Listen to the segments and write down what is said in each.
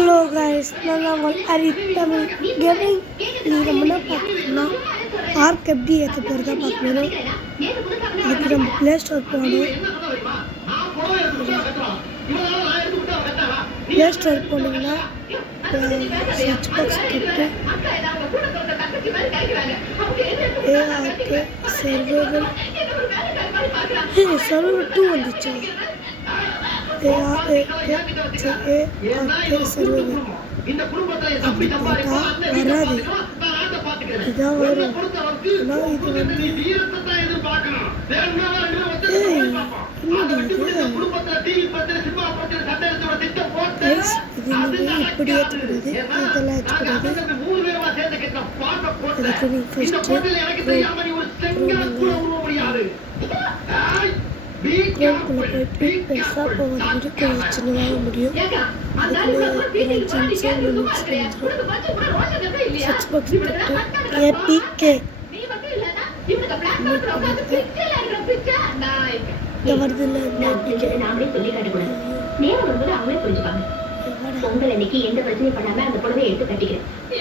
Hello guys, நான் உங்கள் Tamil gaming. நீங்கள் நம்ம என்ன பார்க்கணும்னா பார்க் எப்படி ஏற்ற போகிறதா பார்க்கணும். அதுக்கு நம்ம ப்ளே ஸ்டோர் போகணும். ப்ளே ஸ்டோர் போனீங்கன்னா சர்ச் பாக்ஸ் போட்டு சர்வர் 2 வந்துச்சு. அப்படி பார்த்தா வராது, இதான் வரும். ஆனால் இது வந்து இது நீங்கள் இப்படி ஏற்றக்கூடாது, இதெல்லாம் ஏற்றக்கூடாது. அதுக்கு நீங்கள் ஃபஸ்ட்டு க்ரோம்குள்ளே போயிட்டு பெருசாக போவது மட்டும் கொஞ்சம் சின்னதாக முடியும். அதுக்குள்ளே ஒரு 5 நிமிஷம் சர்ச் பாக்ஸ் போட்டு ஏபிகே இந்த வருது இல்லை பொங்கல் அன்னைக்கு எந்த பிரச்சனையும் பண்ணாம அந்த புடவை எடுத்து கட்டிக்கிறேன். நீ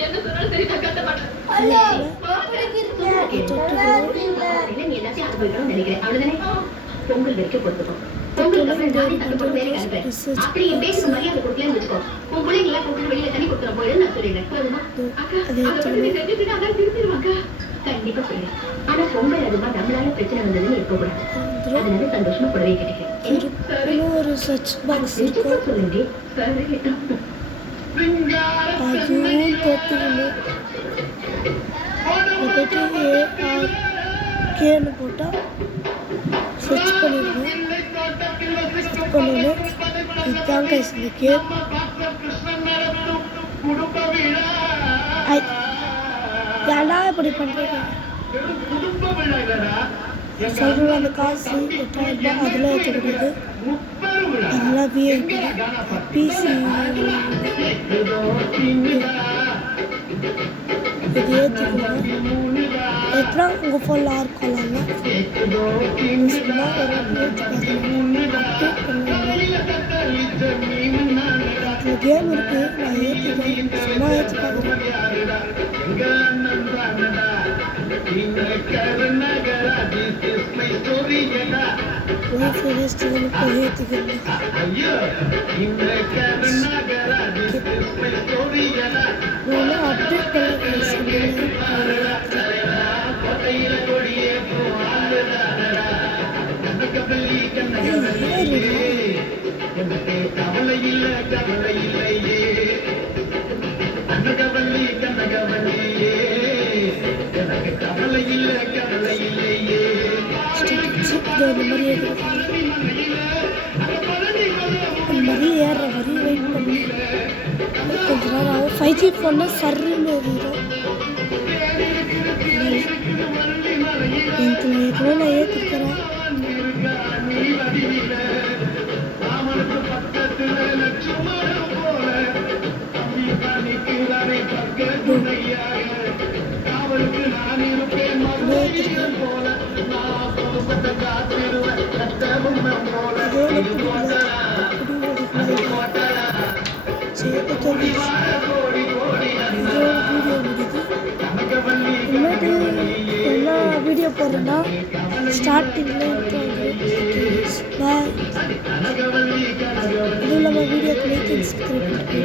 எல்லாத்தையும் அனுபவிக்கணும்னு நினைக்கிறேன், அவ்வளவுதானே? பொங்கல் வரைக்கும் கொடுத்துக்கோம். பொங்கலுக்கு அப்புறம் நானே தனக்கு பொண்ணு வேலை அனுப்புறேன். அப்படி என் பேசுற மரியாதை கொடுக்கலன்னு வச்சுக்கோ, உன் பிள்ளைங்க எல்லாம் கொடுத்து வெளியில தண்ணி கொடுத்துட போயிடுன்னு நான் சொல்லிடுறேன். போதுமா? திருத்திடுவாங்க, கண்டிப்பா சொல்லுறேன். ஆனா பொங்கல் அதுமா நம்மளால பிரச்சனை வந்ததுன்னு இருக்கக்கூடாது. அதனால சந்தோஷமா புடவை கட்டிக்கிறேன். ஒரு சர்ச் பாக்ஸ் இருக்கும், சொல்லுங்க. அதுவும் போட்டுக்கணும். கேன்னு போட்டால் சர்ச் பண்ணிடுவோம். சர்ச் பண்ணணும். இதுதான் கைஸ் இந்த கேம். ஏன்டா இப்படி பண்ணுறீங்க? சொல்கிற அந்த காசு 8,000 அதெல்லாம் ஏற்றக்கூடாது. அதெல்லாம் விஐபி பிசி இது ஏற்றிக்கணும். ஏற்றினா உங்கள் ஃபோனில் ஆர்க்கலாம்னா ஒரு கேம் இருக்குது. நான் ஏற்றிக்கிறேன், சும்மா ஏற்றி பார்க்குறேன். ஏற்றிக்கிறேன். அப்டேட் ஏறுற வரி வெயிட் பண்ணி கொஞ்ச நேரம் ஆகும். 5G ஃபோன்னா சர்ன்னு ஏறிடும். நான் ஏற்றிருக்கிறேன். எல்லா வீடியோ போடுறேன்னா ஸ்டார்டிங்கில் பாய். இதுவும் நம்ம வீடியோக்கு லைக் அண்ட் சப்ஸ்கிரைப் பண்ணிட்டு